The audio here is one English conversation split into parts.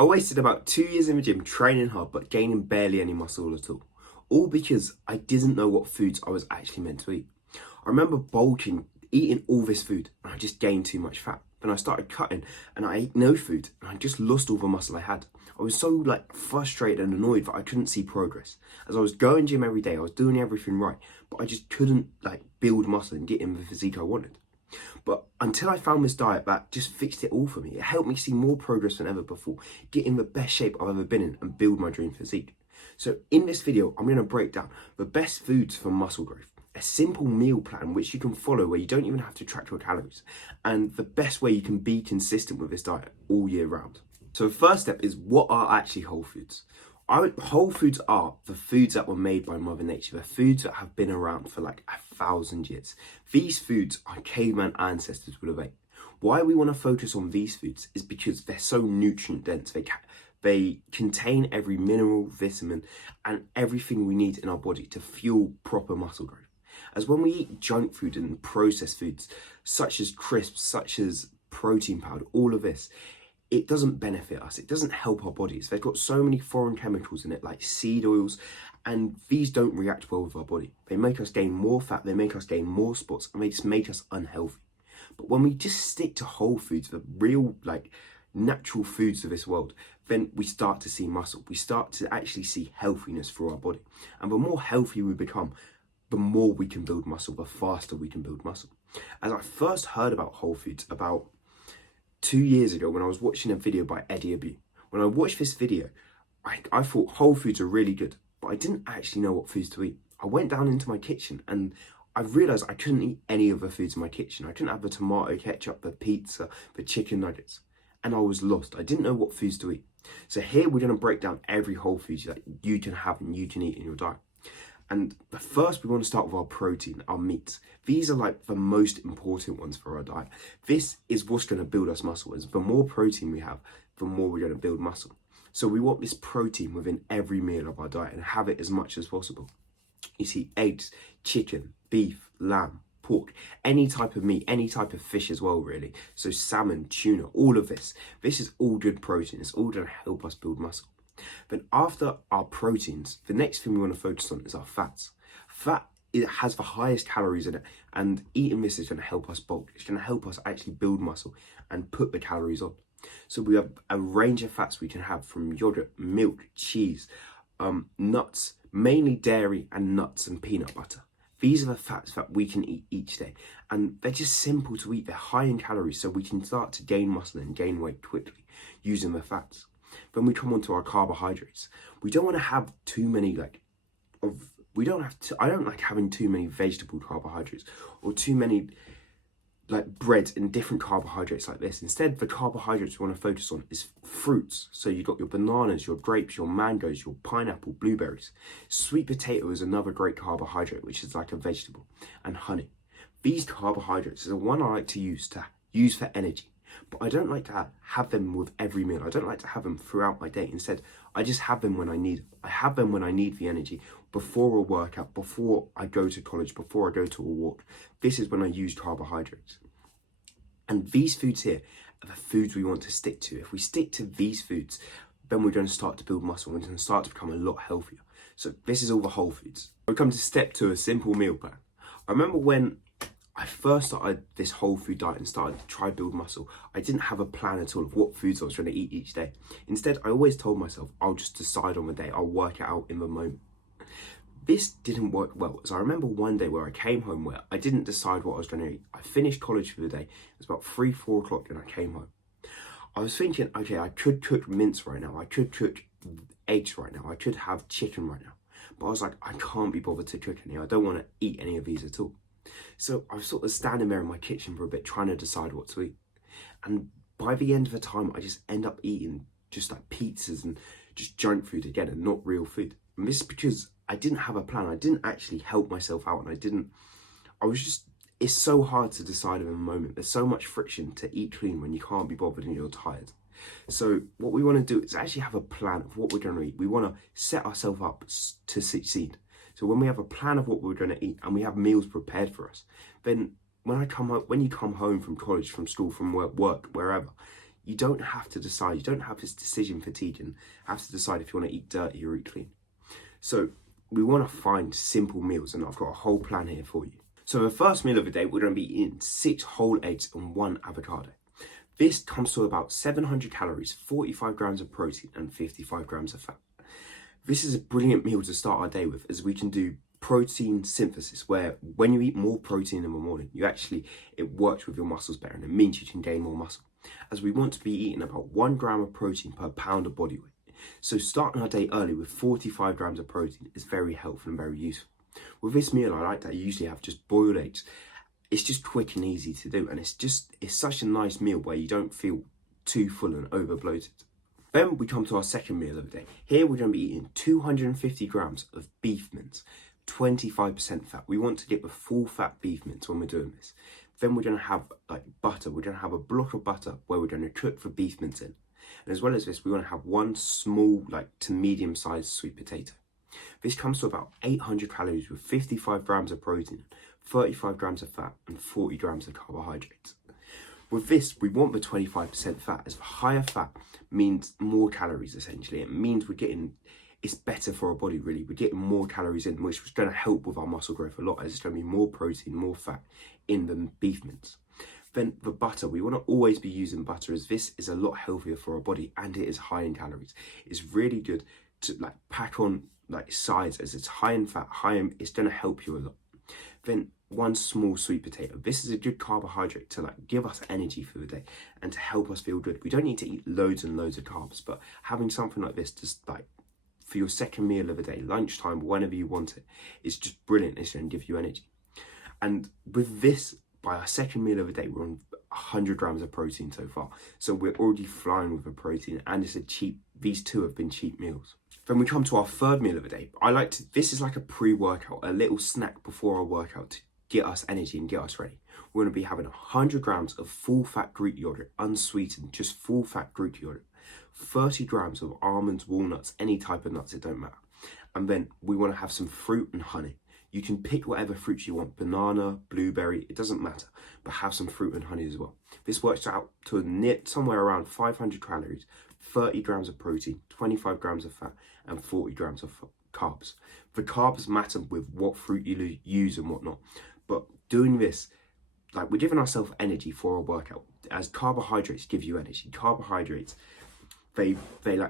I wasted about 2 years in the gym training hard but gaining barely any muscle at all. All because I didn't know what foods I was actually meant to eat. I remember bulking, eating all this food, and I just gained too much fat. Then I started cutting and I ate no food and I just lost all the muscle I had. I was so frustrated and annoyed that I couldn't see progress. As I was going gym every day, I was doing everything right, but I just couldn't build muscle and get in the physique I wanted. But until I found this diet that just fixed it all for me, it helped me see more progress than ever before, get in the best shape I've ever been in and build my dream physique. So in this video, I'm going to break down the best foods for muscle growth, a simple meal plan which you can follow where you don't even have to track your calories, and the best way you can be consistent with this diet all year round. So the first step is, what are actually whole foods? Whole foods are the foods that were made by Mother Nature, the foods that have been around for 1,000 years. These foods our caveman ancestors would have ate. Why we want to focus on these foods is because they're so nutrient dense. They contain every mineral, vitamin, and everything we need in our body to fuel proper muscle growth. As when we eat junk food and processed foods, such as crisps, such as protein powder, all of this, it doesn't benefit us. It doesn't help our bodies. They've got so many foreign chemicals in it, like seed oils, and these don't react well with our body. They make us gain more fat, they make us gain more spots, and they just make us unhealthy. But when we just stick to whole foods, the real, natural foods of this world, then we start to see muscle. We start to actually see healthiness for our body. And the more healthy we become, the more we can build muscle, the faster we can build muscle. As I first heard about whole foods about 2 years ago when I was watching a video by Eddie Abu. When I watched this video, I thought whole foods are really good, but I didn't actually know what foods to eat. I went down into my kitchen and I realised I couldn't eat any of the foods in my kitchen. I couldn't have the tomato ketchup, the pizza, the chicken nuggets. And I was lost. I didn't know what foods to eat. So here we're going to break down every whole food that you can have and you can eat in your diet. And the first, we want to start with our protein, our meats. These are the most important ones for our diet. This is what's going to build us muscle. As the more protein we have, the more we're going to build muscle. So we want this protein within every meal of our diet and have it as much as possible. You see, eggs, chicken, beef, lamb, pork, any type of meat, any type of fish as well, really. So salmon, tuna, all of this. This is all good protein. It's all going to help us build muscle. Then after our proteins, the next thing we want to focus on is our fats. Fat, it has the highest calories in it, and eating this is going to help us bulk. It's going to help us actually build muscle and put the calories on. So we have a range of fats we can have, from yogurt, milk, cheese, nuts, mainly dairy and nuts and peanut butter. These are the fats that we can eat each day, and they're just simple to eat. They're high in calories, so we can start to gain muscle and gain weight quickly using the fats. Then we come on to our carbohydrates. We don't want to have too many I don't like having too many vegetable carbohydrates or too many breads and different carbohydrates like this. Instead, the carbohydrates we want to focus on is fruits. So you've got your bananas, your grapes, your mangoes, your pineapple, blueberries. Sweet potato is another great carbohydrate, which is like a vegetable, and honey. These carbohydrates are the one I like to use for energy. But I don't like to have them with every meal. I don't like to have them throughout my day. Instead, I just have them when I need them. I have them when I need the energy, before a workout, before I go to college, before I go to a walk. This is when I use carbohydrates. And these foods here are the foods we want to stick to. If we stick to these foods, then we're going to start to build muscle. We're going to start to become a lot healthier. So this is all the whole foods. We come to step 2, a simple meal plan. I remember when I first started this whole food diet and started to try build muscle, I didn't have a plan at all of what foods I was trying to eat each day. Instead, I always told myself, I'll just decide on the day, I'll work it out in the moment. This didn't work well, as I remember one day where I came home where I didn't decide what I was going to eat. I finished college for the day, it was about 3-4 o'clock, and I came home. I was thinking, okay, I could cook mince right now, I could cook eggs right now, I could have chicken right now. But I was like, I can't be bothered to cook any, I don't want to eat any of these at all. So I was sort of standing there in my kitchen for a bit, trying to decide what to eat. And by the end of the time, I just end up eating just pizzas and just junk food again, and not real food. And this is because I didn't have a plan. I didn't actually help myself out, and it's so hard to decide in a moment. There's so much friction to eat clean when you can't be bothered and you're tired. So what we want to do is actually have a plan of what we're going to eat. We want to set ourselves up to succeed. So when we have a plan of what we're going to eat and we have meals prepared for us, then when you come home from college, from school, from work, wherever, You don't have to decide. You don't have this decision fatigue and have to decide if you want to eat dirty or eat clean. So we want to find simple meals, and I've got a whole plan here for you. So the first meal of the day, we're going to be eating 6 whole eggs and 1 avocado. This comes to about 700 calories, 45 grams of protein and 55 grams of fat. This is a brilliant meal to start our day with, as we can do protein synthesis, where when you eat more protein in the morning, it works with your muscles better, and it means you can gain more muscle, as we want to be eating about 1 gram of protein per pound of body weight. So starting our day early with 45 grams of protein is very helpful and very useful. With this meal, I like that I usually have just boiled eggs. It's just quick and easy to do, and it's such a nice meal where you don't feel too full and over bloated. Then we come to our second meal of the day. Here we're going to be eating 250 grams of beef mince, 25% fat. We want to get the full fat beef mince when we're doing this. Then we're going to have butter. We're going to have a block of butter where we're going to cook the beef mince in. And as well as this, we want to have 1 small to medium sized sweet potato. This comes to about 800 calories with 55 grams of protein, 35 grams of fat and 40 grams of carbohydrates. With this, we want the 25% fat, as the higher fat means more calories essentially. It means it's better for our body really. We're getting more calories in, which is going to help with our muscle growth a lot, as it's going to be more protein, more fat in the beef mince. Then the butter, we want to always be using butter, as this is a lot healthier for our body and it is high in calories. It's really good to pack on sides, as it's high in fat, it's going to help you a lot. Then 1 small sweet potato. This is a good carbohydrate to give us energy for the day and to help us feel good. We don't need to eat loads and loads of carbs, but having something like this just for your second meal of the day, lunchtime, whenever you want it, it's just brilliant. It's going to give you energy. And with this, by our second meal of the day, we're on 100 grams of protein so far. So we're already flying with the protein, and these two have been cheap meals. Then we come to our third meal of the day. This is like a pre-workout, a little snack before our workout to get us energy and get us ready. We're going to be having 100 grams of full fat Greek yogurt, unsweetened, just full fat Greek yogurt, 30 grams of almonds, walnuts, any type of nuts, it don't matter. And then we want to have some fruit and honey. You can pick whatever fruits you want, banana, blueberry, it doesn't matter, but have some fruit and honey as well. This works out to somewhere around 500 calories, 30 grams of protein, 25 grams of fat, and 40 grams of carbs. The carbs matter with what fruit you use and whatnot, but doing this, we're giving ourselves energy for a workout, as carbohydrates give you energy. Carbohydrates, they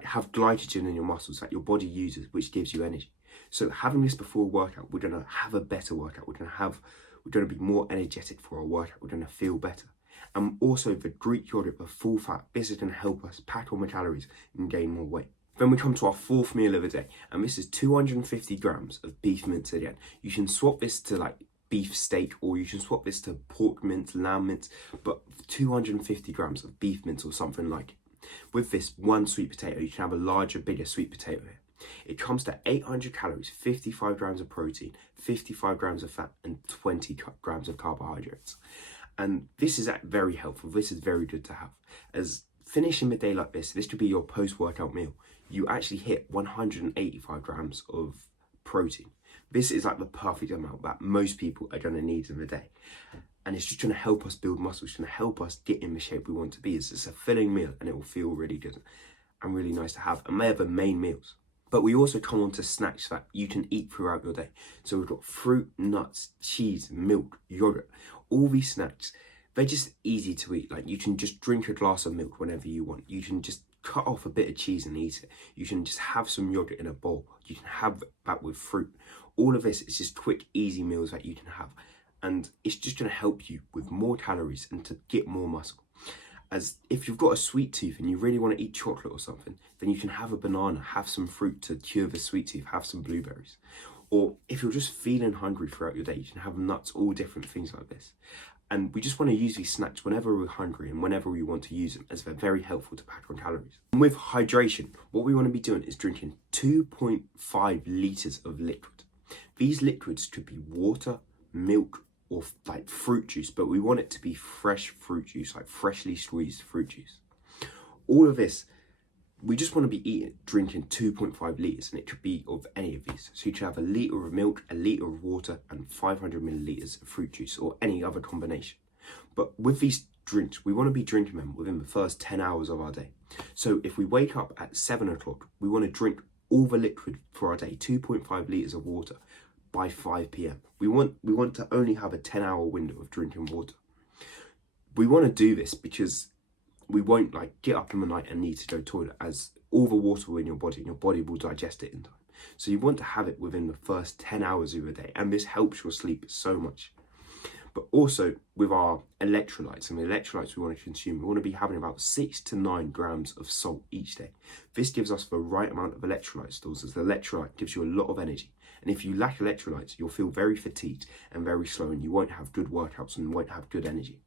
have glycogen in your muscles that your body uses, which gives you energy. So having this before a workout, we're going to have a better workout. We're going to be more energetic for our workout. We're going to feel better. And also the Greek yogurt, the full fat, this is going to help us pack on the calories and gain more weight. Then we come to our fourth meal of the day, and this is 250 grams of beef mince again. You can swap this to beef steak, or you can swap this to pork mince, lamb mince, but 250 grams of beef mince or something like it. With this 1 sweet potato, you can have a larger, bigger sweet potato here. It comes to 800 calories, 55 grams of protein, 55 grams of fat, and 20 grams of carbohydrates. And this is very helpful. This is very good to have. As finishing the day like this could be your post-workout meal. You actually hit 185 grams of protein. This is the perfect amount that most people are going to need in the day. And it's just going to help us build muscle. It's going to help us get in the shape we want to be. It's a filling meal, and it will feel really good and really nice to have. And they are the main meals. But we also come on to snacks that you can eat throughout your day. So we've got fruit, nuts, cheese, milk, yogurt. All these snacks, they're just easy to eat. You can just drink a glass of milk whenever you want. You can just cut off a bit of cheese and eat it. You can just have some yogurt in a bowl. You can have that with fruit. All of this is just quick, easy meals that you can have. And it's just going to help you with more calories and to get more muscle. As if you've got a sweet tooth and you really want to eat chocolate or something, then you can have a banana, have some fruit to cure the sweet tooth, have some blueberries. Or if you're just feeling hungry throughout your day, you can have nuts, all different things like this. And we just want to use these snacks whenever we're hungry and whenever we want to use them, as they're very helpful to pack on calories. And with hydration, what we want to be doing is drinking 2.5 litres of liquid. These liquids could be water, milk, or fruit juice, but we want it to be fresh fruit juice, freshly squeezed fruit juice. All of this, we just want to be drinking 2.5 litres, and it could be of any of these. So you could have a litre of milk, a litre of water, and 500 millilitres of fruit juice, or any other combination. But with these drinks. We want to be drinking them within the first 10 hours of our day. So if we wake up at 7 o'clock, we want to drink all the liquid for our day, 2.5 litres of water by 5 p.m. We want to only have a 10-hour window of drinking water. We want to do this because we won't like get up in the night and need to go to the toilet, as all the water in your body and your body will digest it in time. So you want to have it within the first 10 hours of your day, and this helps your sleep so much. But also with our electrolytes, and the electrolytes we want to consume, we want to be having about 6 to 9 grams of salt each day. This gives us the right amount of electrolyte stores, as the electrolyte gives you a lot of energy. And if you lack electrolytes, you'll feel very fatigued and very slow, and you won't have good workouts and won't have good energy.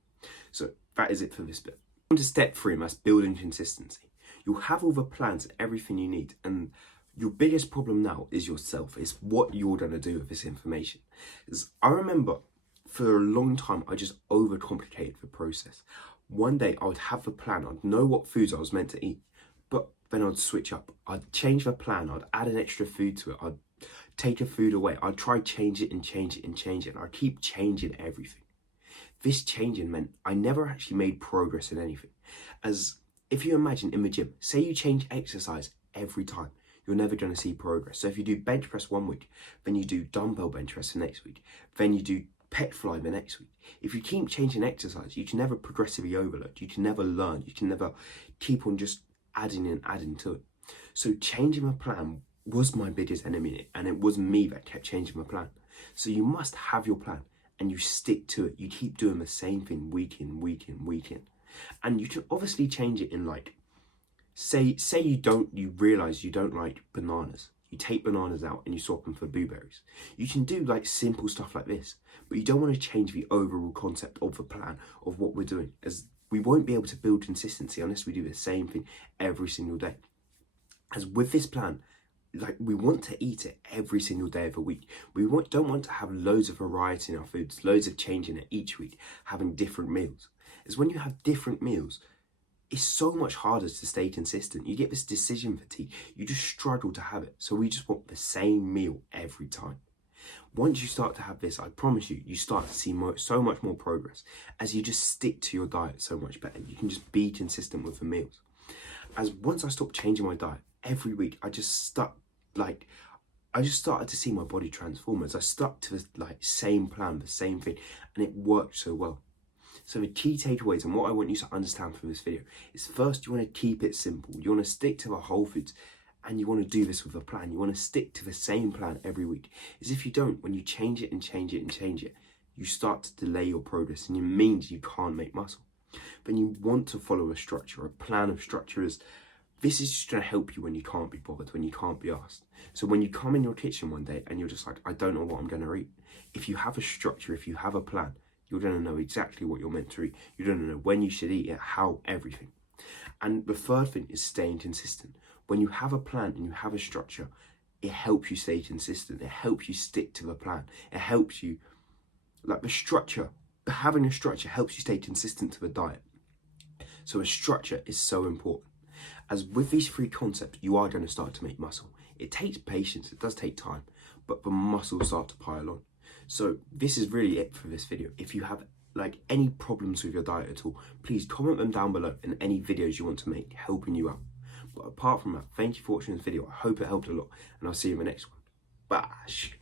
So that is it for this bit. On to step 3, and that's building consistency. You'll have all the plans and everything you need, and your biggest problem now is yourself. It's what you're going to do with this information. As I remember for a long time, I just overcomplicated the process. One day I would have the plan, I'd know what foods I was meant to eat, but then I'd switch up. I'd change the plan, I'd add an extra food to it, I'd take a food away, I'd try change it and change it and change it, and I'd keep changing everything. This changing meant I never actually made progress in anything. As if you imagine in the gym, say you change exercise every time, you're never going to see progress. So if you do bench press 1 week, then you do dumbbell bench press the next week, then you do pec fly the next week. If you keep changing exercise, you can never progressively overload. You can never learn. You can never keep on just adding and adding to it. So changing my plan was my biggest enemy, and it was me that kept changing my plan. So you must have your plan and you stick to it. You keep doing the same thing week in, week in, week in. And you can obviously change it in like, say you realise you don't like bananas. You take bananas out and you swap them for blueberries. You can do like simple stuff like this, but you don't want to change the overall concept of the plan of what we're doing, as we won't be able to build consistency unless we do the same thing every single day. As with this plan, like we want to eat it every single day of the week. Don't want to have loads of variety in our foods, loads of changing it each week, having different meals. As when you have different meals, it's so much harder to stay consistent. You get this decision fatigue. You just struggle to have it. So we just want the same meal every time. Once you start to have this, I promise you, you start to see so much more progress, as you just stick to your diet so much better. You can just be consistent with the meals. As once I stopped changing my diet every week, I just started to see my body transform, as I stuck to the same plan, the same thing, and it worked so well. So the key takeaways and what I want you to understand from this video is, first, you want to keep it simple. You want to stick to the whole foods, and you want to do this with a plan. You want to stick to the same plan every week. As if you don't, when you change it and change it and change it, you start to delay your progress, and it means you can't make muscle. Then you want to follow a structure, a plan of structure. This is just going to help you when you can't be bothered, when you can't be asked. So when you come in your kitchen one day and you're just like, I don't know what I'm going to eat. If you have a structure, if you have a plan, you're going to know exactly what you're meant to eat. You're going to know when you should eat it, how, everything. And the third thing is staying consistent. When you have a plan and you have a structure, it helps you stay consistent. It helps you stick to the plan. It helps you, like the structure, having a structure helps you stay consistent to the diet. So a structure is so important. As with these 3 concepts, you are going to start to make muscle. It takes patience, it does take time, but the muscles start to pile on. So this is really it for this video. If you have like any problems with your diet at all, please comment them down below, and any videos you want to make helping you out. But apart from that, thank you for watching this video. I hope it helped a lot, and I'll see you in the next one. Bash!